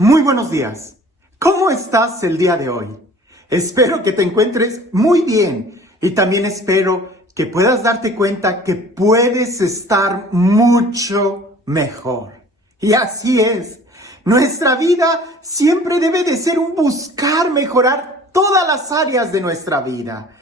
Muy buenos días. ¿Cómo estás el día de hoy? Espero que te encuentres muy bien y también espero que puedas darte cuenta que puedes estar mucho mejor. Y así es. Nuestra vida siempre debe de ser un buscar mejorar todas las áreas de nuestra vida.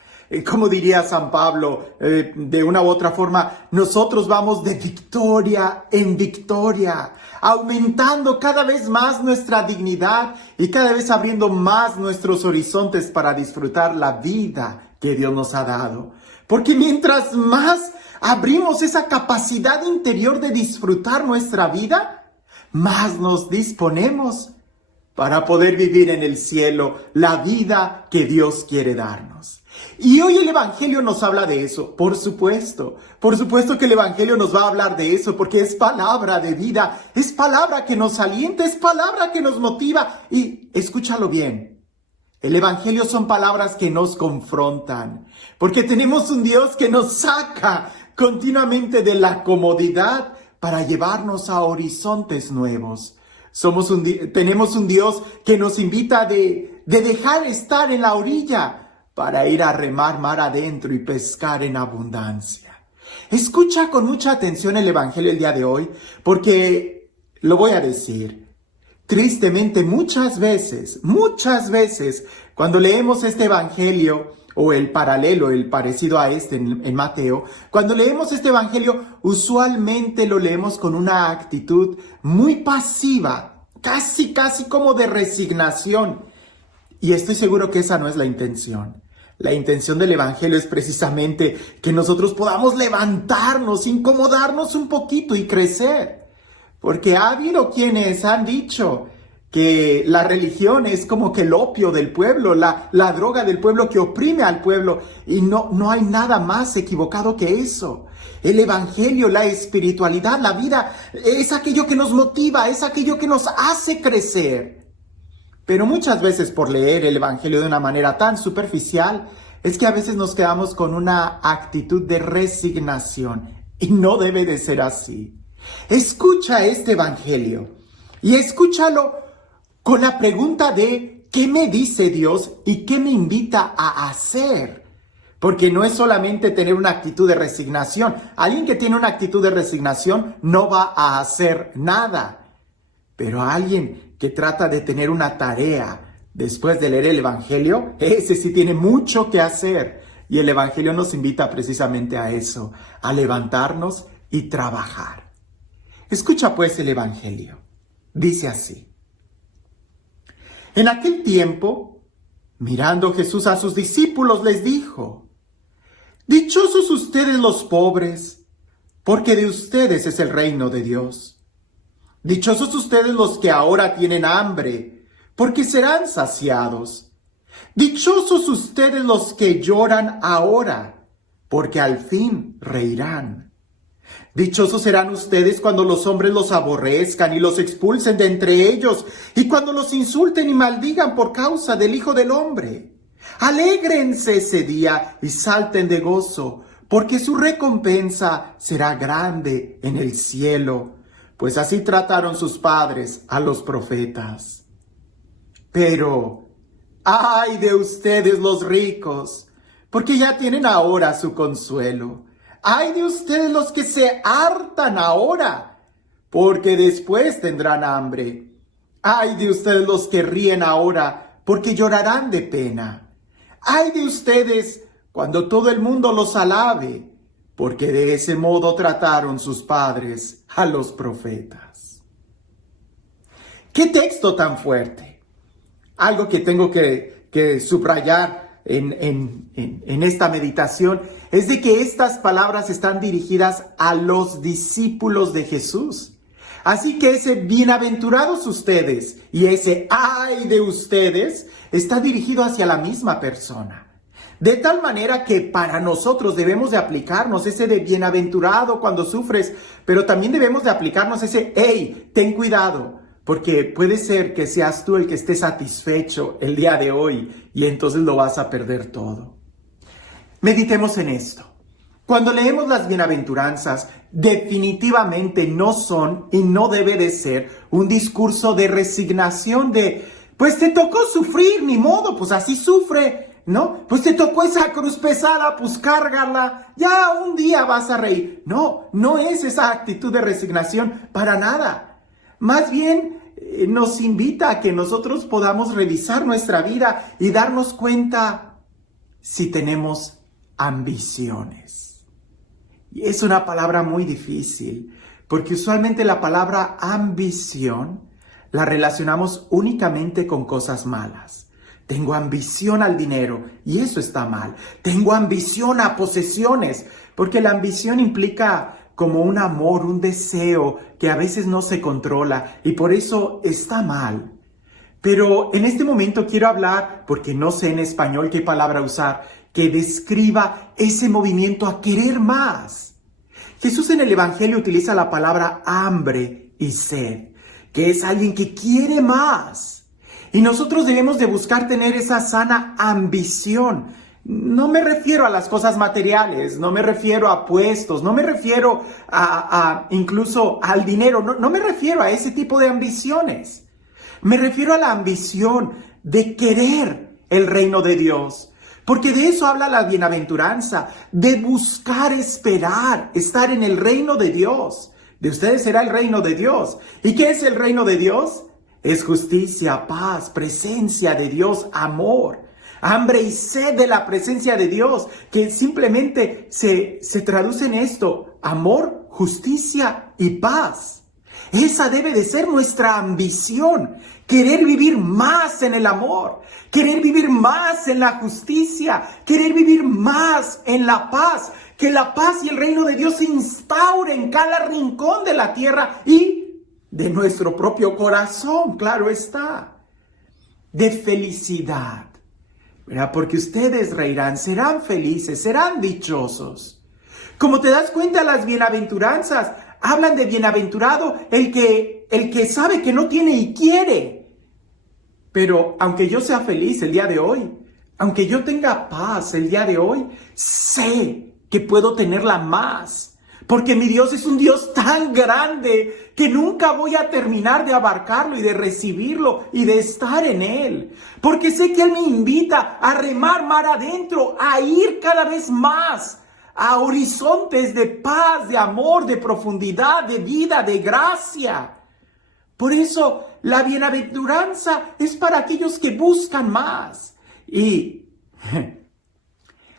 Como diría San Pablo, de una u otra forma, nosotros vamos de victoria en victoria, aumentando cada vez más nuestra dignidad y cada vez abriendo más nuestros horizontes para disfrutar la vida que Dios nos ha dado. Porque mientras más abrimos esa capacidad interior de disfrutar nuestra vida, más nos disponemos para poder vivir en el cielo la vida que Dios quiere darnos. Y hoy el Evangelio nos habla de eso, por supuesto que el Evangelio nos va a hablar de eso, porque es palabra de vida, es palabra que nos alienta, es palabra que nos motiva. Y escúchalo bien, el Evangelio son palabras que nos confrontan, porque tenemos un Dios que nos saca continuamente de la comodidad para llevarnos a horizontes nuevos. Tenemos un Dios que nos invita de dejar estar en la orilla para ir a remar mar adentro y pescar en abundancia. Escucha con mucha atención el Evangelio el día de hoy, porque lo voy a decir. Tristemente, muchas veces, cuando leemos este Evangelio, o el paralelo, el parecido a este en Mateo, cuando leemos este Evangelio, usualmente lo leemos con una actitud muy pasiva, casi como de resignación. Y estoy seguro que esa no es la intención. La intención del Evangelio es precisamente que nosotros podamos levantarnos, incomodarnos un poquito y crecer. Porque ha habido quienes han dicho que la religión es como que el opio del pueblo, la droga del pueblo que oprime al pueblo. Y no hay nada más equivocado que eso. El Evangelio, la espiritualidad, la vida, es aquello que nos motiva, es aquello que nos hace crecer. Pero muchas veces por leer el Evangelio de una manera tan superficial, es que a veces nos quedamos con una actitud de resignación. Y no debe de ser así. Escucha este Evangelio y escúchalo con la pregunta de ¿qué me dice Dios y qué me invita a hacer? Porque no es solamente tener una actitud de resignación. Alguien que tiene una actitud de resignación no va a hacer nada. Pero alguien que trata de tener una tarea después de leer el Evangelio, ese sí tiene mucho que hacer. Y el Evangelio nos invita precisamente a eso, a levantarnos y trabajar. Escucha pues el Evangelio. Dice así. En aquel tiempo, mirando Jesús a sus discípulos, les dijo: Dichosos ustedes los pobres, porque de ustedes es el reino de Dios. Dichosos ustedes los que ahora tienen hambre, porque serán saciados. Dichosos ustedes los que lloran ahora, porque al fin reirán. Dichosos serán ustedes cuando los hombres los aborrezcan y los expulsen de entre ellos, y cuando los insulten y maldigan por causa del Hijo del Hombre. Alégrense ese día y salten de gozo, porque su recompensa será grande en el cielo. Pues así trataron sus padres a los profetas. Pero, ¡ay de ustedes los ricos! Porque ya tienen ahora su consuelo. ¡Ay de ustedes los que se hartan ahora! Porque después tendrán hambre. ¡Ay de ustedes los que ríen ahora! Porque llorarán de pena. ¡Ay de ustedes cuando todo el mundo los alabe! Porque de ese modo trataron sus padres a los profetas. ¡Qué texto tan fuerte! Algo que tengo que subrayar en esta meditación es de que estas palabras están dirigidas a los discípulos de Jesús. Así que ese bienaventurados ustedes y ese ay de ustedes está dirigido hacia la misma persona. De tal manera que para nosotros debemos de aplicarnos ese de bienaventurado cuando sufres, pero también debemos de aplicarnos ese, hey, ten cuidado, porque puede ser que seas tú el que esté satisfecho el día de hoy y entonces lo vas a perder todo. Meditemos en esto. Cuando leemos las bienaventuranzas, definitivamente no son y no debe de ser un discurso de resignación pues te tocó sufrir, ni modo, pues así sufre, ¿no? Pues te tocó esa cruz pesada, pues cárgala, ya un día vas a reír. No, no es esa actitud de resignación para nada. Más bien nos invita a que nosotros podamos revisar nuestra vida y darnos cuenta si tenemos ambiciones. Y es una palabra muy difícil, porque usualmente la palabra ambición la relacionamos únicamente con cosas malas. Tengo ambición al dinero y eso está mal. Tengo ambición a posesiones, porque la ambición implica como un amor, un deseo que a veces no se controla y por eso está mal. Pero en este momento quiero hablar, porque no sé en español qué palabra usar, que describa ese movimiento a querer más. Jesús en el Evangelio utiliza la palabra hambre y sed, que es alguien que quiere más. Y nosotros debemos de buscar tener esa sana ambición. No me refiero a las cosas materiales, no me refiero a puestos, no me refiero a incluso al dinero, no me refiero a ese tipo de ambiciones. Me refiero a la ambición de querer el reino de Dios. Porque de eso habla la bienaventuranza, de buscar esperar, estar en el reino de Dios. De ustedes será el reino de Dios. ¿Y qué es el reino de Dios? Es justicia, paz, presencia de Dios, amor, hambre y sed de la presencia de Dios, que simplemente se traduce en esto: amor, justicia y paz. Esa debe de ser nuestra ambición, querer vivir más en el amor, querer vivir más en la justicia, querer vivir más en la paz, que la paz y el reino de Dios se instaure en cada rincón de la tierra y de nuestro propio corazón, claro está, de felicidad, ¿verdad? Porque ustedes reirán, serán felices, serán dichosos. Como te das cuenta, las bienaventuranzas hablan de bienaventurado el que sabe que no tiene y quiere. Pero aunque yo sea feliz el día de hoy, aunque yo tenga paz el día de hoy, sé que puedo tenerla más. Porque mi Dios es un Dios tan grande que nunca voy a terminar de abarcarlo y de recibirlo y de estar en Él. Porque sé que Él me invita a remar mar adentro, a ir cada vez más a horizontes de paz, de amor, de profundidad, de vida, de gracia. Por eso la bienaventuranza es para aquellos que buscan más. Y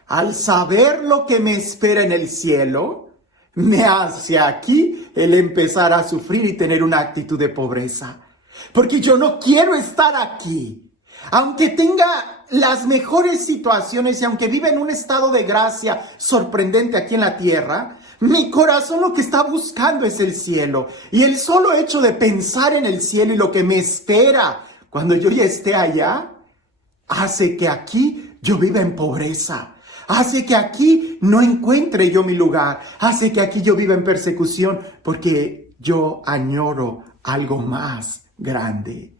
al saber lo que me espera en el cielo, me hace aquí el empezar a sufrir y tener una actitud de pobreza. Porque yo no quiero estar aquí. Aunque tenga las mejores situaciones y aunque viva en un estado de gracia sorprendente aquí en la tierra, mi corazón lo que está buscando es el cielo. Y el solo hecho de pensar en el cielo y lo que me espera cuando yo ya esté allá, hace que aquí yo viva en pobreza. Hace que aquí no encuentre yo mi lugar. Hace que aquí yo viva en persecución porque yo añoro algo más grande.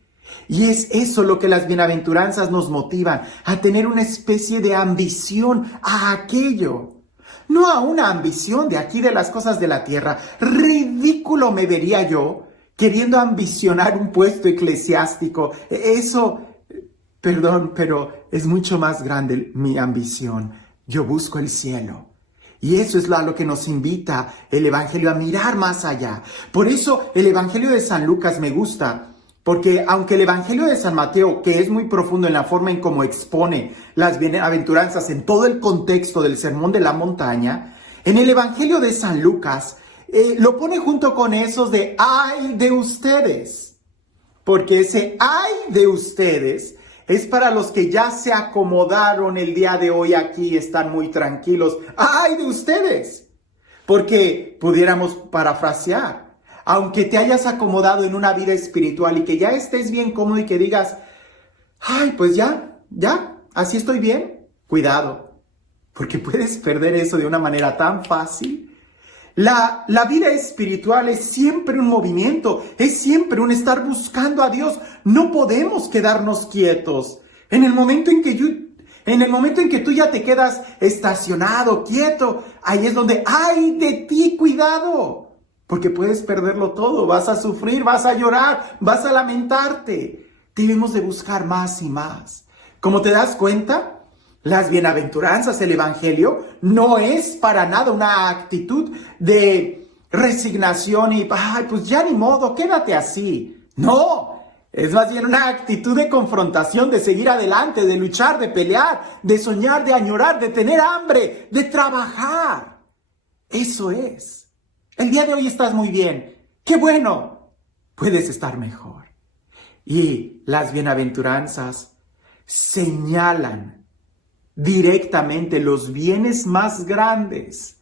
Y es eso lo que las bienaventuranzas nos motivan, a tener una especie de ambición a aquello. No a una ambición de aquí de las cosas de la tierra. Ridículo me vería yo queriendo ambicionar un puesto eclesiástico. Eso, perdón, pero es mucho más grande mi ambición. Yo busco el cielo. Y eso es a lo que nos invita el Evangelio, a mirar más allá. Por eso el Evangelio de San Lucas me gusta. Porque aunque el Evangelio de San Mateo, que es muy profundo en la forma en cómo expone las bienaventuranzas en todo el contexto del Sermón de la Montaña, en el Evangelio de San Lucas lo pone junto con esos de ¡ay de ustedes! Porque ese ¡ay de ustedes! Es para los que ya se acomodaron el día de hoy aquí y están muy tranquilos. ¡Ay de ustedes! Porque pudiéramos parafrasear. Aunque te hayas acomodado en una vida espiritual y que ya estés bien cómodo y que digas, ay, pues ya, así estoy bien. Cuidado, porque puedes perder eso de una manera tan fácil. La vida espiritual es siempre un movimiento, es siempre un estar buscando a Dios. No podemos quedarnos quietos. En el momento en que tú ya te quedas estacionado, quieto, ahí es donde, ¡ay de ti, cuidado! porque puedes perderlo todo, vas a sufrir, vas a llorar, vas a lamentarte. Debemos de buscar más y más. Como te das cuenta, las bienaventuranzas, el Evangelio, no es para nada una actitud de resignación y, ay, pues ya ni modo, quédate así. No, es más bien una actitud de confrontación, de seguir adelante, de luchar, de pelear, de soñar, de añorar, de tener hambre, de trabajar. Eso es. El día de hoy estás muy bien. ¡Qué bueno! Puedes estar mejor. Y las bienaventuranzas señalan directamente los bienes más grandes.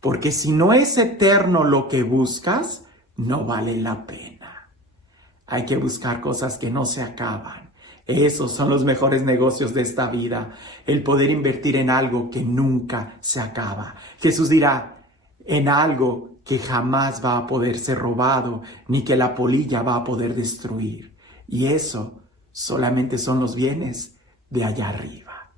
Porque si no es eterno lo que buscas, no vale la pena. Hay que buscar cosas que no se acaban. Esos son los mejores negocios de esta vida. El poder invertir en algo que nunca se acaba. Jesús dirá, en algo que jamás va a poder ser robado, ni que la polilla va a poder destruir. Y eso solamente son los bienes de allá arriba.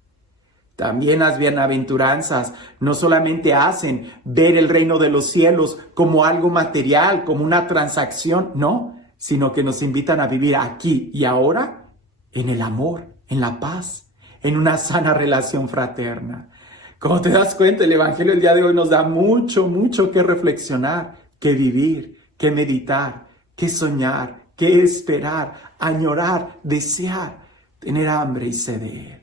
También las bienaventuranzas no solamente hacen ver el reino de los cielos como algo material, como una transacción, no, sino que nos invitan a vivir aquí y ahora en el amor, en la paz, en una sana relación fraterna. Como te das cuenta, el Evangelio del día de hoy nos da mucho que reflexionar, que vivir, que meditar, que soñar, que esperar, añorar, desear, tener hambre y sed de Él.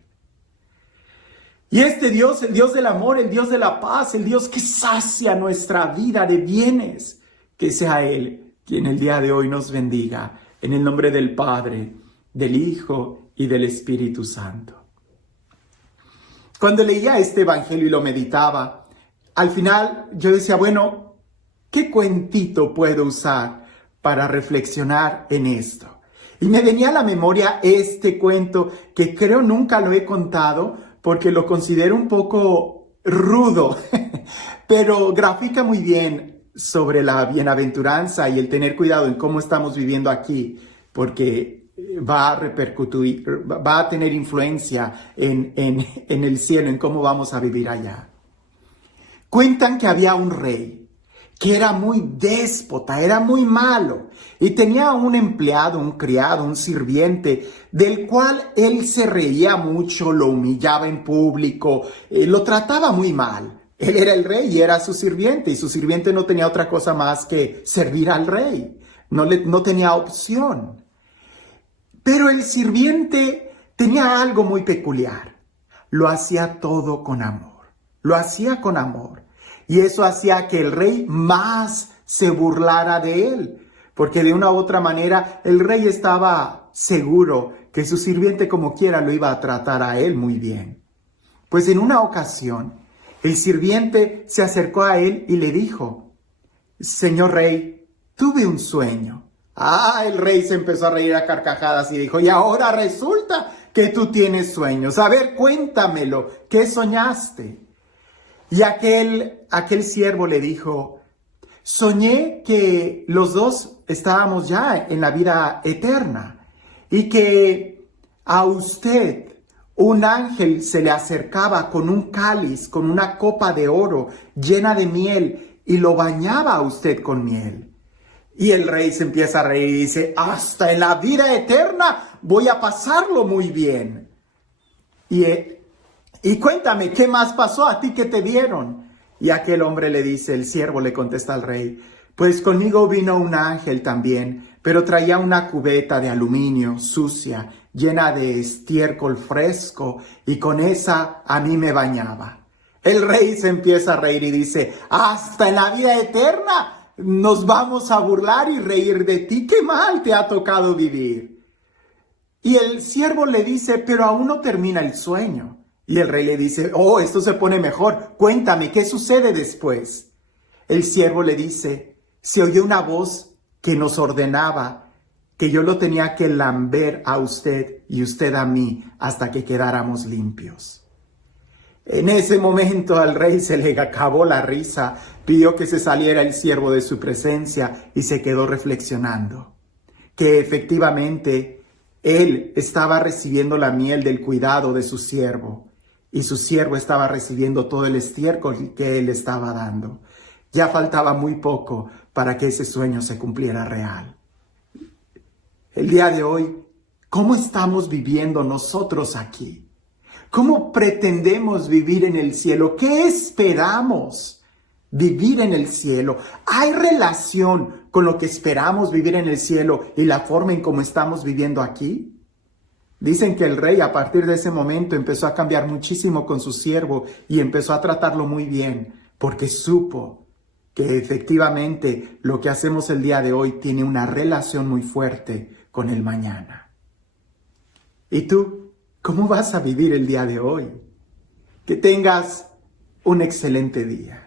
Y este Dios, el Dios del amor, el Dios de la paz, el Dios que sacia nuestra vida de bienes, que sea Él quien el día de hoy nos bendiga, en el nombre del Padre, del Hijo y del Espíritu Santo. Cuando leía este evangelio y lo meditaba, al final yo decía, bueno, ¿qué cuentito puedo usar para reflexionar en esto? Y me venía a la memoria este cuento que creo nunca lo he contado porque lo considero un poco rudo, pero grafica muy bien sobre la bienaventuranza y el tener cuidado en cómo estamos viviendo aquí, porque va a repercutir, va a tener influencia en el cielo, en cómo vamos a vivir allá. Cuentan que había un rey que era muy déspota, era muy malo y tenía un empleado, un criado, un sirviente del cual él se reía mucho, lo humillaba en público, lo trataba muy mal. Él era el rey y era su sirviente y su sirviente no tenía otra cosa más que servir al rey, no tenía opción. Pero el sirviente tenía algo muy peculiar. Lo hacía todo con amor. Lo hacía con amor. Y eso hacía que el rey más se burlara de él. Porque de una u otra manera el rey estaba seguro que su sirviente como quiera lo iba a tratar a él muy bien. Pues en una ocasión el sirviente se acercó a él y le dijo, Señor rey, tuve un sueño. El rey se empezó a reír a carcajadas y dijo, y ahora resulta que tú tienes sueños. A ver, cuéntamelo, ¿qué soñaste? Y aquel siervo le dijo, soñé que los dos estábamos ya en la vida eterna y que a usted un ángel se le acercaba con un cáliz, con una copa de oro llena de miel y lo bañaba a usted con miel. Y el rey se empieza a reír y dice, hasta en la vida eterna voy a pasarlo muy bien. Y cuéntame, ¿qué más pasó? ¿A ti qué te dieron? Y aquel hombre le dice, el siervo le contesta al rey, pues conmigo vino un ángel también, pero traía una cubeta de aluminio sucia, llena de estiércol fresco, y con esa a mí me bañaba. El rey se empieza a reír y dice, hasta en la vida eterna nos vamos a burlar y reír de ti. ¡Qué mal te ha tocado vivir! Y el siervo le dice, pero aún no termina el sueño. Y el rey le dice, esto se pone mejor. Cuéntame, ¿qué sucede después? El siervo le dice, se oyó una voz que nos ordenaba que yo lo tenía que lamber a usted y usted a mí hasta que quedáramos limpios. En ese momento al rey se le acabó la risa, pidió que se saliera el siervo de su presencia y se quedó reflexionando que efectivamente él estaba recibiendo la miel del cuidado de su siervo y su siervo estaba recibiendo todo el estiércol que él estaba dando. Ya faltaba muy poco para que ese sueño se cumpliera real. El día de hoy, ¿cómo estamos viviendo nosotros aquí? ¿Cómo pretendemos vivir en el cielo? ¿Qué esperamos vivir en el cielo? ¿Hay relación con lo que esperamos vivir en el cielo y la forma en cómo estamos viviendo aquí? Dicen que el rey a partir de ese momento empezó a cambiar muchísimo con su siervo y empezó a tratarlo muy bien porque supo que efectivamente lo que hacemos el día de hoy tiene una relación muy fuerte con el mañana. ¿Y tú? ¿Cómo vas a vivir el día de hoy? Que tengas un excelente día.